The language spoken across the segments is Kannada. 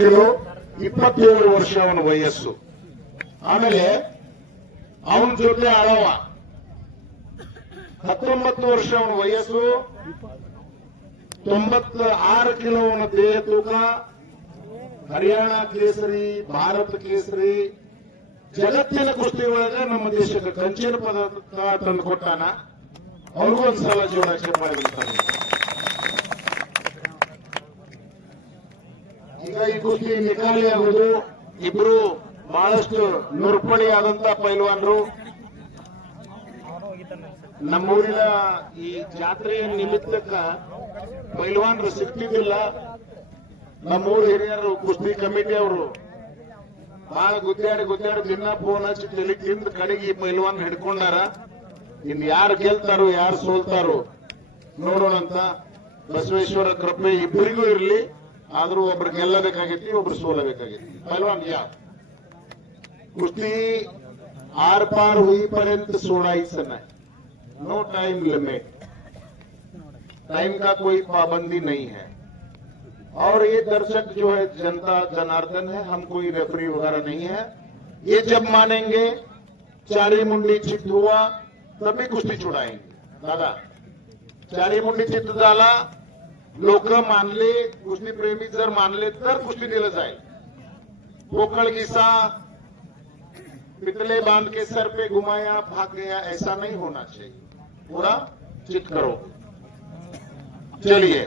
ಕಿಲೋ 27 ವರ್ಷ ಅವನ ವಯಸ್ಸು. ಆಮೇಲೆ ಅವನ ಜೊತೆ ಆಳವ 19 ವರ್ಷ ಅವನ ವಯಸ್ಸು, 96 ಕಿಲೋ ಅವನ ದೇಹ ತೂಕ, ಹರಿಯಾಣ ಕೇಸರಿ, ಭಾರತ ಕೇಸರಿ, ಜಗತ್ತಿನ ಕುಸ್ತಿ ಒಳಗ ನಮ್ಮ ದೇಶಕ್ಕೆ ಕಂಚಿನ ಪದಕ ತಂದು ಕೊಟ್ಟಾನ. ಅವ್ರಿಗೂ ಒಂದ್ಸಲ ಜೀವನ ಮಾಡಿಬಿಡ್ತಾನೆ. ಈಗ ಈ ಕುಸ್ತಿ ನಿಕಾಲಿ ಆಗುದು, ಇಬ್ರು ಬಹಳಷ್ಟು ನುರ್ಪಡಿ ಆದಂತ ಪೈಲ್ವಾನ್ರು. ನಮ್ಮೂರಿನ ಈ ಜಾತ್ರೆಯ ನಿಮಿತ್ತಕ್ಕ ಪೈಲ್ವಾನ್ರು ಸಿಗ್ತಿದ್ದಿಲ್ಲ. ನಮ್ಮೂರು ಹಿರಿಯರು ಕುಸ್ತಿ ಕಮಿಟಿ ಅವರು ಬಹಳ ಗುದ್ದಾಡಿ ದಿನ ಫೋನ್ ಹಚ್ಚಿ ತಲೆ ತಿಂದ ಕಡೆಗೆ ಈ ಪೈಲ್ವಾನ್ ಹಿಡ್ಕೊಂಡಾರ. ಇನ್ ಯಾರು ಗೆಲ್ತಾರೋ ಯಾರು ಸೋಲ್ತಾರೋ ನೋಡೋಣ ಅಂತ. ಬಸವೇಶ್ವರ ಕೃಪೆ ಇಬ್ಬರಿಗೂ ಇರಲಿ. ಆದ್ರೂ ಒಬ್ರು ಗೆಲ್ಲಬೇಕಾಗಿತ್ತು, ಒಬ್ರು ಸೋಲಬೇಕಾಗಿತ್ತು. पहलवान या कुश्ती आर पार हुई पर्यंत सोडायचं नाही. नो टाइम लिमिट, टाइम का कोई पाबंदी नहीं है. और ये दर्शक जो है जनता जनार्दन है, हम कोई रेफरी वगैरह नहीं है. ये जब मानेंगे चारी मुंडी चित्त हुआ तभी कुश्ती छुड़ाएंगे. दादा चारी मुंडी चित्त झाला, लोक मानले, कुस्ती प्रेमी जर मानले तर कुस्ती दिलं जाईल. पोकळ किस्सा पितले बांध के सर पे घुमाया भाग गया, ऐसा नहीं होना चाहिए. पूरा चित करो. चलिए,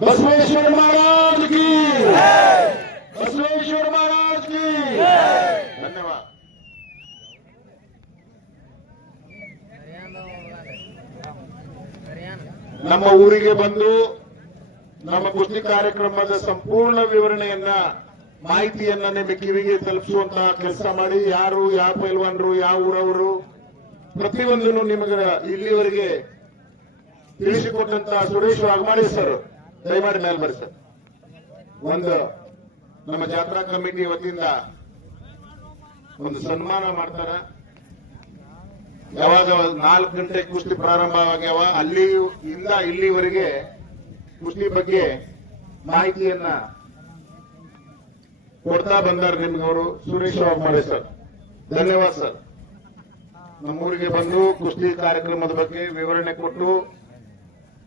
बसवेश्वर महाराज की, बसवेश्वर महाराज की धन्यवाद. ನಮ್ಮ ಊರಿಗೆ ಬಂದು ನಮ್ಮ ಕುಸ್ತಿ ಕಾರ್ಯಕ್ರಮದ ಸಂಪೂರ್ಣ ವಿವರಣೆಯನ್ನ, ಮಾಹಿತಿಯನ್ನ ನಿಮ್ಮ ಕಿವಿಗೆ ತಲುಪಿಸುವಂತಹ ಕೆಲಸ ಮಾಡಿ, ಯಾರು ಯಾವ ಪೈಲ್ವಾನರು ಯಾವ ಊರವರು ಪ್ರತಿಯೊಂದನ್ನು ನಿಮಗೆ ಇಲ್ಲಿವರೆಗೆ ತಿಳಿಸಿಕೊಟ್ಟಂತಹ ಸುರೇಶ್ ವಾಘಮಾಡಿ ಸರ್, ದಯಮಾಡಿ ಮೇಲೆ ಬರ್ರಿ ಸರ್. ಒಂದು ನಮ್ಮ ಜಾತ್ರಾ ಕಮಿಟಿ ವತಿಯಿಂದ ಒಂದು ಸನ್ಮಾನ ಮಾಡ್ತಾರೆ. ಯಾವಾಗ 4 ಗಂಟೆ ಕುಸ್ತಿ ಪ್ರಾರಂಭ ಆಗ್ಯಾವ, ಅಲ್ಲಿಂದ ಇಲ್ಲಿವರೆಗೆ ಕುಸ್ತಿ ಬಗ್ಗೆ ಮಾಹಿತಿಯನ್ನ ಕೊಡ್ತಾ ಬಂದಾರ ನಿಮ್ಗವರು ಸುರೇಶ್ ವಾಘಮಾಡಿ ಸರ್. ಧನ್ಯವಾದ ಸರ್. ನಮ್ಮೂರಿಗೆ ಬಂದು ಕುಸ್ತಿ ಕಾರ್ಯಕ್ರಮದ ಬಗ್ಗೆ ವಿವರಣೆ ಕೊಟ್ಟು,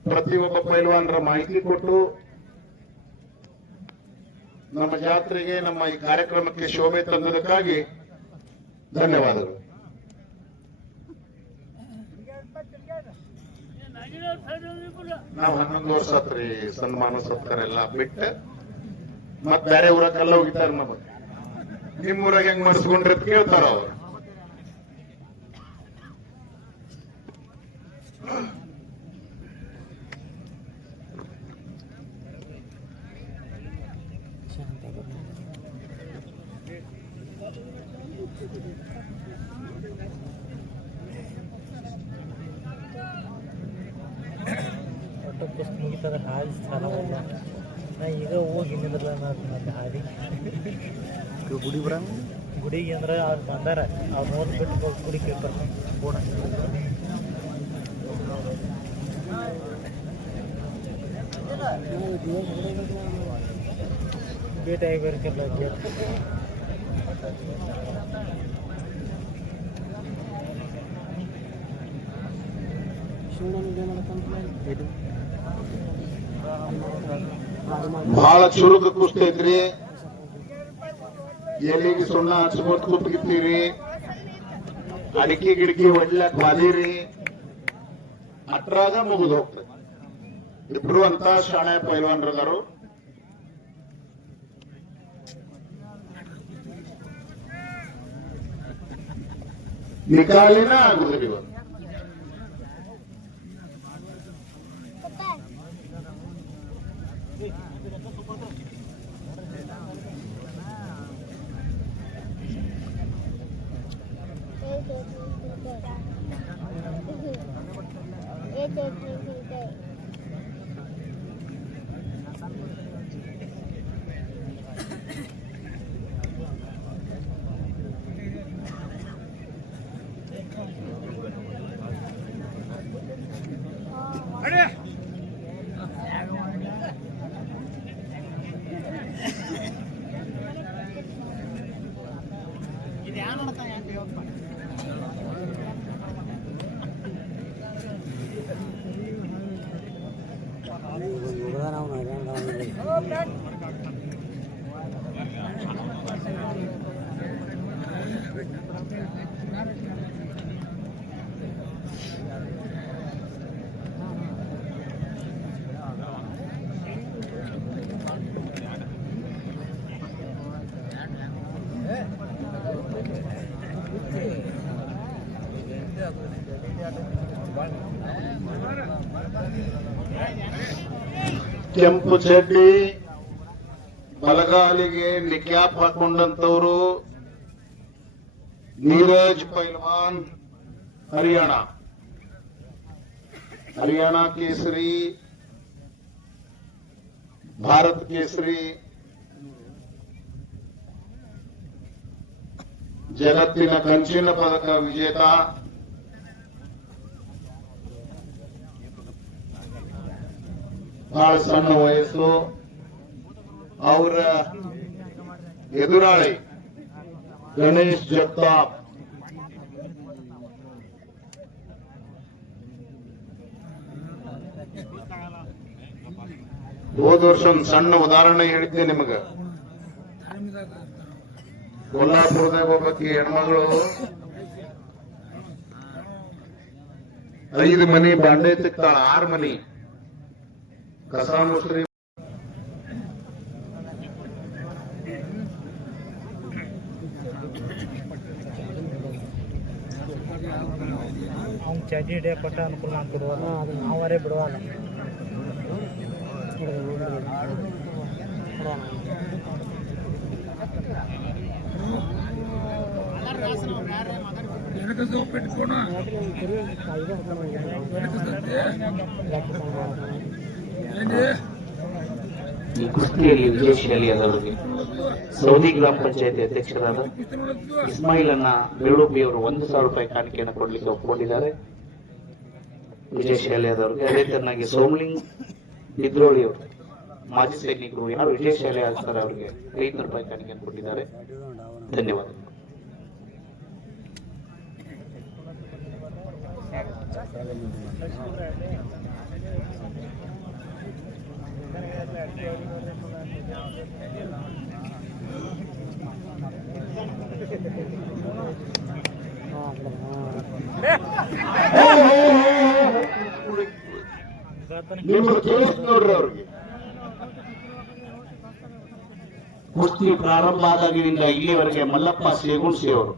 ಪ್ರತಿಯೊಬ್ಬ ಪೈಲ್ವಾನರ ಮಾಹಿತಿ ಕೊಟ್ಟು, ನಮ್ಮ ಜಾತ್ರೆಗೆ, ನಮ್ಮ ಈ ಕಾರ್ಯಕ್ರಮಕ್ಕೆ ಶೋಭೆ ತಂದದಕ್ಕಾಗಿ ಧನ್ಯವಾದಗಳು. ನಾವು 11 ವರ್ಷ ಆತ್ರಿ ಸನ್ಮಾನ ಸತ್ಕಾರ ಎಲ್ಲ ಬಿಟ್ಟು ಮತ್ ಬೇರೆ ಊರಕ್ಕೆಲ್ಲ ಹೋಗಿತಾರ. ನಮಗ್ ನಿಮ್ ಊರಾಗ ಹೆಂಗ್ ಮಾಡಿಸ್ಕೊಂಡ್ರಿ ಅಂತ ಕೇಳ್ತಾರ ಅವ್ರು. ಮುಗಿತದ ಹಾದಿ ಸ್ಥಾನ ನಾ ಈಗ ಹೋಗಿ ನಿಂದ್ರಲ್ಲ ಮತ್ತೆ ಹಾದಿ ಗುಡಿ ಬರಂಗ ಗುಡಿಗೆ ಅಂದ್ರೆ ಅವ್ರು ಬಂದಾರ, ಅವ್ರು ನೋಡ್ಬಿಟ್ಟು ಗುಡಿ ಪೇಪರ್ ಬೋಣ ಭೇಟಿಯಾಗಿ ಬರ್ತಿಲ್ಲ. ಬಹಳ ಚುರುಕ ಕುಸ್ತಿ ಐತ್ರಿ. ಎಲ್ಲಿಗೆ ಸುಣ್ಣ ಹಚ್ಕೋತ್ ಕೂತ್ಗಿತ್ತೀರಿ, ಅಡಿಕೆ ಗಿಡಕಿ ಹೊಡ್ಲಕ್ ಬಾದಿರಿ, ಅಟ್ರಾಗ ಮುಗಿದು ಹೋಗ್ತದೆ. ಇಬ್ರು ಅಂತ ಶಾಣೆ ಪೈಲ್ವಾನ್ರದಾರು. ನಿಕಾಲಿನ ಆಗುದಿಲ್ಲ ಇವತ್ತು. ಕೆಂಪು ಚಡ್ಡಿ ಬಲಗಾಲಿಗೆ ನಿಕ್ಯಾಪ್ ಹಾಕೊಂಡಂತವರು ನೀರಜ್ ಪೈಲ್ವಾನ್ ಹರಿಯಾಣ ಕೇಸರಿ, ಭಾರತ್ ಕೇಸರಿ, ಜಗತ್ತಿನ ಕಂಚಿನ ಪದಕ ವಿಜೇತ ಬಹಳ ಸಣ್ಣ ವಯಸ್ಸು. ಅವರ ಎದುರಾಳಿ ಗಣೇಶ್ ಜಗತಾಪ್. ಹೋದ ವರ್ಷ ಒಂದು ಸಣ್ಣ ಉದಾಹರಣೆ ಹೇಳಿದ್ದೆ ನಿಮಗೆ. ಕೊಲ್ಲಾಪುರದಾಗ ಒಬ್ಬಾಕಿ ಹೆಣ್ಮಗಳು 5 ಮನಿ ಬಾಂಡೆ ತಿಕ್ತಾಳ, 6 ಮನಿ ಕಸ ಮುಸ್ರಿ. ಅವ್ನು ಚಡ್ಡಿ ಹಿಡಿಯ ಪಟ್ಟ ಅನುಕೂಲ ಮಾಡ್ಕೊಡುವಲ್ಲ, ಅದು ನಾವರೇ ಬಿಡುವಲ್ಲ. ಈ ಕುಸ್ತಿಯಲ್ಲಿ ವಿಜಯಶಾಲಿಯಾದವರಿಗೆ ಸೌದಿ ಗ್ರಾಮ ಪಂಚಾಯತಿ ಅಧ್ಯಕ್ಷರಾದ ಇಸ್ಮಾಯಿಲ್ ಅನ್ನ ಬೆರಳುಬಿ ಅವರು 1,000 ರೂಪಾಯಿ ಕಾಣಿಕೆಯನ್ನು ಕೊಡ್ಲಿಕ್ಕೆ ಒಪ್ಪಿಕೊಂಡಿದ್ದಾರೆ ವಿಜಯಶಾಲಿಯಾದವರಿಗೆ. ಅದೇ ತರನಾಗಿ ಸೋಮಲಿಂಗ್ ಬಿದ್ರೋಳಿ ಅವರು ಮಾಜಿ ಸೈನಿಕರು ಯಾರು ವಿಜಯಶಾಲಿ ಆಗ್ತಾರೆ ಅವರಿಗೆ 500 ರೂಪಾಯಿ ಕಾಣಿಕೆಯನ್ನು ಕೊಟ್ಟಿದ್ದಾರೆ. ಧನ್ಯವಾದಗಳು. ನಿಮ್ಗೆ ಕೇಳಿಸ್ ನೋಡ್ರಿ ಅವ್ರಿಗೆ. ಕುಸ್ತಿ ಪ್ರಾರಂಭ ಆದಾಗಿನಿಂದ ಇಲ್ಲಿವರೆಗೆ ಮಲ್ಲಪ್ಪ ಸೇಗುಣ್ಸಿ ಅವರು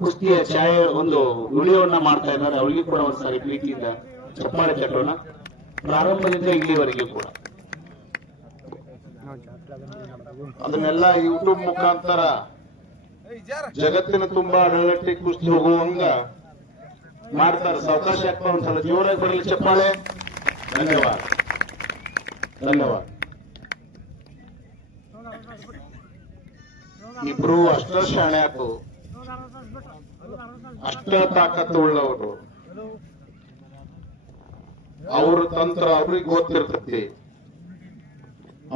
ಕುಸ್ತಿಯ ಛಾಯೆ ಒಂದು ವಿಡಿಯೋವನ್ನ ಮಾಡ್ತಾ ಇದ್ದಾರೆ. ಅವರಿಗೆ ಕೂಡ ಒಂದ್ಸಾರಿ ಪ್ರೀತಿಯಿಂದ ಚಪ್ಪಾಳೆ ತಟ್ಟೋಣ. ಪ್ರಾರಂಭದಿಂದ ಇಲ್ಲಿವರೆಗೆ ಕೂಡ ಅದನ್ನೆಲ್ಲ ಯೂಟ್ಯೂಬ್ ಮುಖಾಂತರ ಜಗತ್ತಿನ ತುಂಬಾ ಅಡಗಟ್ಟಿ ಕುಸ್ತಿ ಹೋಗುವಂಗ ಮಾಡ್ತಾರೆ. ಅವಕಾಶ ಆಗ್ತಾ ಒಂದ್ಸಲ ಜೋರಾಗಿ ಬರಲಿ ಚಪ್ಪಾಳೆ. ಧನ್ಯವಾದ, ಧನ್ಯವಾದ. ಇಬ್ರು ಅಷ್ಟ ಶಾಣೆ ಆತು, ಅಷ್ಟ ತಾಕತ್ತು ಉಳ್ಳವರು. ಅವ್ರ ತಂತ್ರ ಅವ್ರಿಗೆ ಗೊತ್ತಿರ್ತೈತಿ,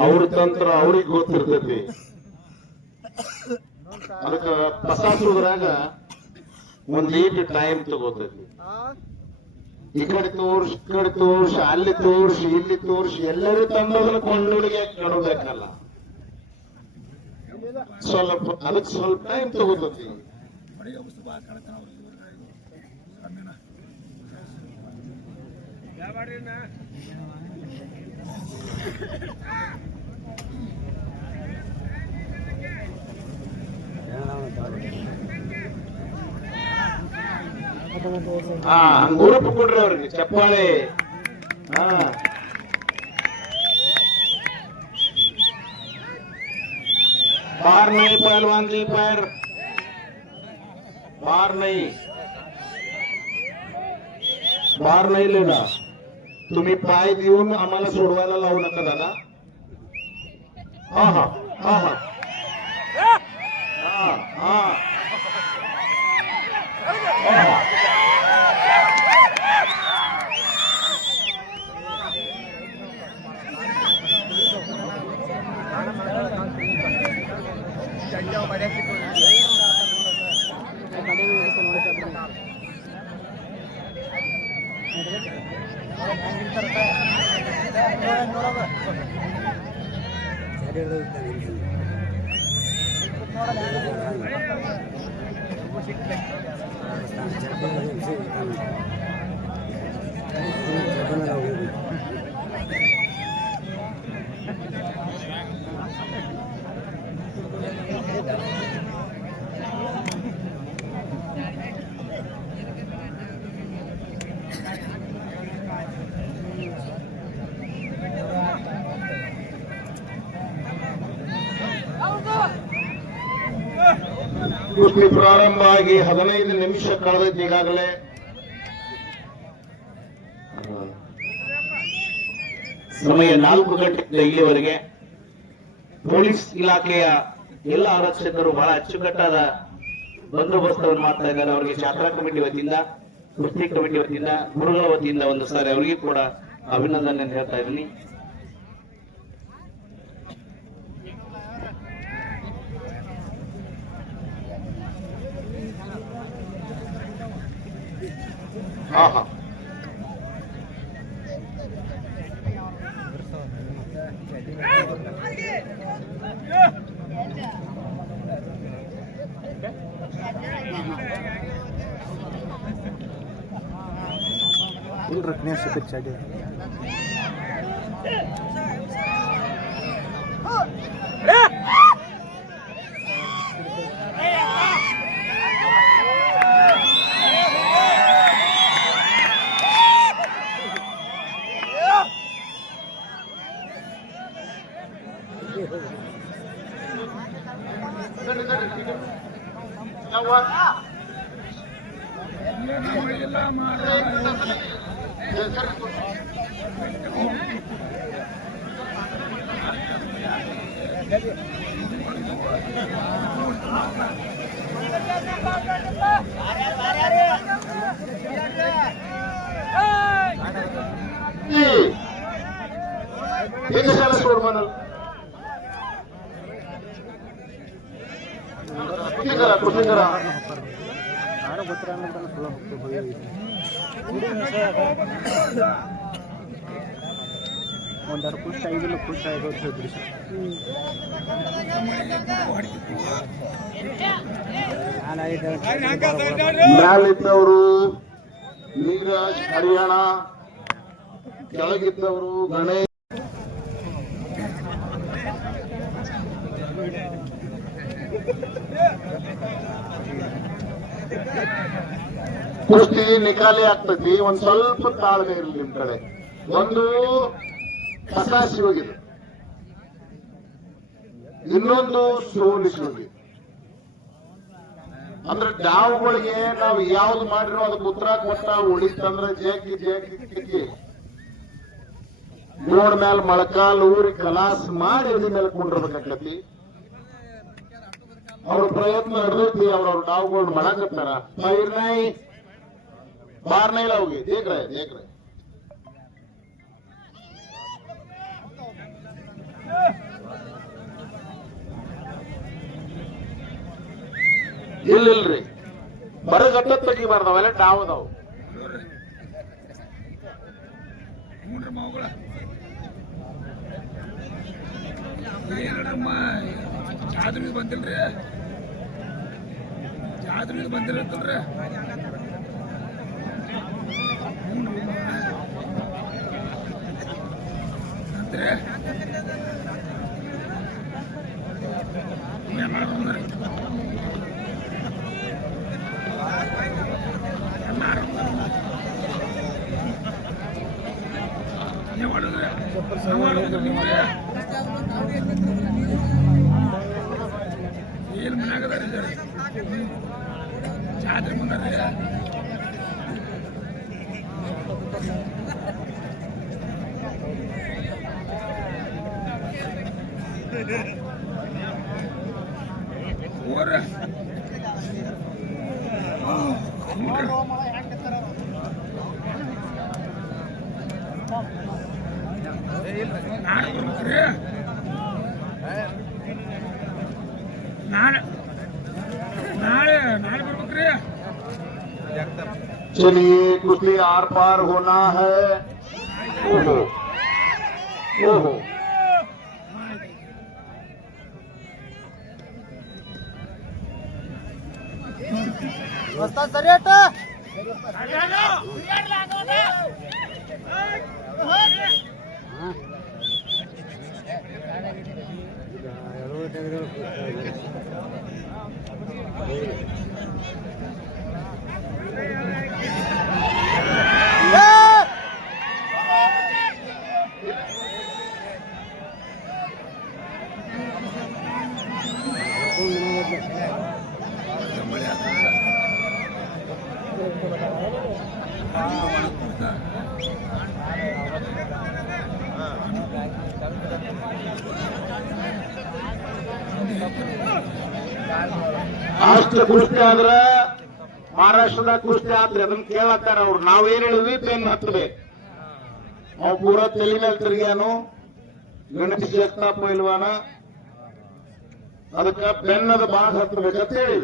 ಅವ್ರ ತಂತ್ರ ಅವ್ರಿಗೆ ಗೊತ್ತಿರ್ತೈತಿ. ಅದಕ್ಕ ಪಸಾಸುದ್ರಾಗ ಒಂದ್ ಈಟ್ ಟೈಮ್ ತಗೋತೈತಿ. ಈ ಕಡೆ ತೋರ್ಸಿ ಅಲ್ಲಿ ತೋರ್ಸಿ ಇಲ್ಲಿ ತೋರ್ಸಿ ಎಲ್ಲರೂ ತಂದೋದನ್ನ ಕೊಂಡುಳಿಗೆ ಕೊಡಬೇಕಲ್ಲ. ಅದಕ್ಕೆ ಸ್ವಲ್ಪ ಟೈಮ್ ತಗೋತೈತಿ. ಹಂಗೂರಪ್ಪ ಕೊಡ್ರಿ ಅವ್ರಿಗೆ ಚಪ್ಪಾಳೆ. बाहर नहीं पहलवान जी, पैर बाहर नहीं लेना. तुम्ही पाय देऊन आम्हाला सोडवायला लावू नका दादा. हा हा हा हा हा हा. ಕುಸ್ತಿ ಪ್ರಾರಂಭ ಆಗಿ 15 ನಿಮಿಷ ಕಳೆದೈತಿ ಈಗಾಗಲೇ. ಸಮಯ 4 ಗಂಟೆಯಿಂದ ಇಲ್ಲಿವರೆಗೆ ಪೊಲೀಸ್ ಇಲಾಖೆಯ ಎಲ್ಲ ಆರಕ್ಷಕರು ಬಹಳ ಅಚ್ಚುಕಟ್ಟಾದ ಬಂದೋಬಸ್ತವನ್ನು ಮಾಡ್ತಾ ಇದ್ದಾರೆ. ಅವರಿಗೆ ಜಾತ್ರಾ ಕಮಿಟಿ ವತಿಯಿಂದ, ಕುಸ್ತಿ ಕಮಿಟಿ ವತಿಯಿಂದ, ಗುರುಗಳ ವತಿಯಿಂದ ಒಂದು ಸಾರಿ ಅವರಿಗೆ ಕೂಡ ಅಭಿನಂದನೆ ಹೇಳ್ತಾ ಇದ್ದೀನಿ. ಆಹಾ, रखने से कुछ चाहिए ಒಂದಾರು ಖುಷಿ ಆಗಿಲ್ಲ, ಖುಷಿ ಆಗೋದು ಹೇಳ್ಬಿಡಿ ಮ್ಯಾಲಿದ್ದವರು ನೀರಜ್ ಹರಿಯಾಣ, ಕೆಳಗಿದ್ದವರು ಗಣೇಶ್. ಕುಸ್ತಿ ನಿಕಾಲಿ ಆಗ್ತೈತಿ. ಒಂದ್ ಸ್ವಲ್ಪ ತಾಳ್ಮೆ ಇರಲಿ ನಿಮ್ ಕಡೆ. ಒಂದು ಕಸಾಸಿ ಹೋಗಿದೆ, ಇನ್ನೊಂದು ಸೋಲಿಸಿ ಹೋಗಿದೆ. ಅಂದ್ರೆ ಡಾವುಗಳಿಗೆ ನಾವು ಯಾವ್ದು ಮಾಡಿರೋ ಅದಕ್ಕೆ ಉತ್ತರ ಕೊಟ್ಟ ಉಳಿತಂದ್ರೆ ಜೇಕಿ ಜೇಕಿ ಕಿಕ್ಕಿ ಗೋಡ್ ಮ್ಯಾಲ ಮೊಳಕಾಲ್ ಊರಿ ಕಲಾಸ್ ಮಾಡಿ ಅದ್ರ ಮೇಲೆ ಕುಂಡಿರ್ಬೇಕಾಕತಿ. ಅವ್ರ ಪ್ರಯತ್ನ ನಡೆದೈತಿ. ಅವ್ರವ್ರ ಡಾವುಗಳನ್ನ ಮಾಡಾಕತ್ತಾರ. ಪೈರ್ನಾಯಿ ಬಾರ್ನೈಲ ಹೋಗಿ ದೇಖ್ರೆ ದೇಖ್ರೆ ಇಲ್ಲಿಲ್ರಿ, ಬರಗಟ್ಟ ತೆಗಿಬಾರ್ದವೆಲ್ಲ ಡಾವದವು. ಜಾತ್ರೆ ಬಂದಿಲ್ರಿ, ಜಾತ್ರೆ ಬಂದಿರತ್ತಲ್ರಿ. ಏನು ಮನ್ಯಾಗದಾರ ಜಾತ್ರೆ ಬಂದಾರ. ನಾಳೆ ಬರ್ಬೇಕ್ರಿ. चलिए कुश्ती आर पार होना है। ओहो ओहो ಅಷ್ಟು ಕುಸ್ತಿ ಆದ್ರ ಮಹಾರಾಷ್ಟ್ರದ ಕುಸ್ತಿ ಆದ್ರೆ ಅದನ್ನ ಕೇಳತ್ತಾರ ಅವ್ರು. ನಾವೇನ್ ಹೇಳಿದ್ವಿ ಬೆನ್ ಹತ್ತಬೇಕು. ಅವ್ ಪೂರಾ ತೆಲಿನಲ್ಲಿ ತಿರ್ಗ್ಯಾನು ಗಣೇಶ್ ಜಗತಾಪ್ ಪೈಲ್ವಾನ, ಅದಕ್ಕ ಬೆನ್ನದ ಬಾಗ್ ಹತ್ತಬೇಕಂತ ಹೇಳಿ.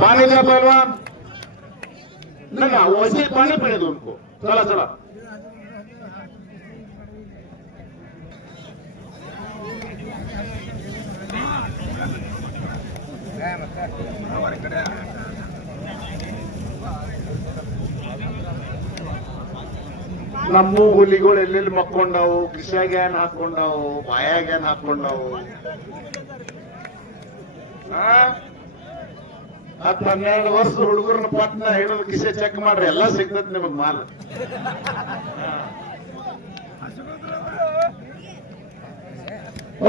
पानी दे पहलवान, ना ना वैसे पानी पीने दो उनको। चला चला ನಮ್ಮ ಹುಲಿಗಳು ಎಲ್ಲೆಲ್ಲಿ ಮಕ್ಕೊಂಡವು, ಕಿಶಾಗ ಏನ್ ಹಾಕೊಂಡವು, ಬಾಯಾಗ ಏನ್ ಹಾಕೊಂಡವು. 10-12 ವರ್ಷ ಹುಡುಗರನ್ನ ಪಟ್ನ ಹಿಡಿದು ಕಿಸೆ ಚೆಕ್ ಮಾಡ್ರಿ, ಎಲ್ಲ ಸಿಗ್ತದೆ ನಿಮಗ್ ಮಾಲ್.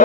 ಓ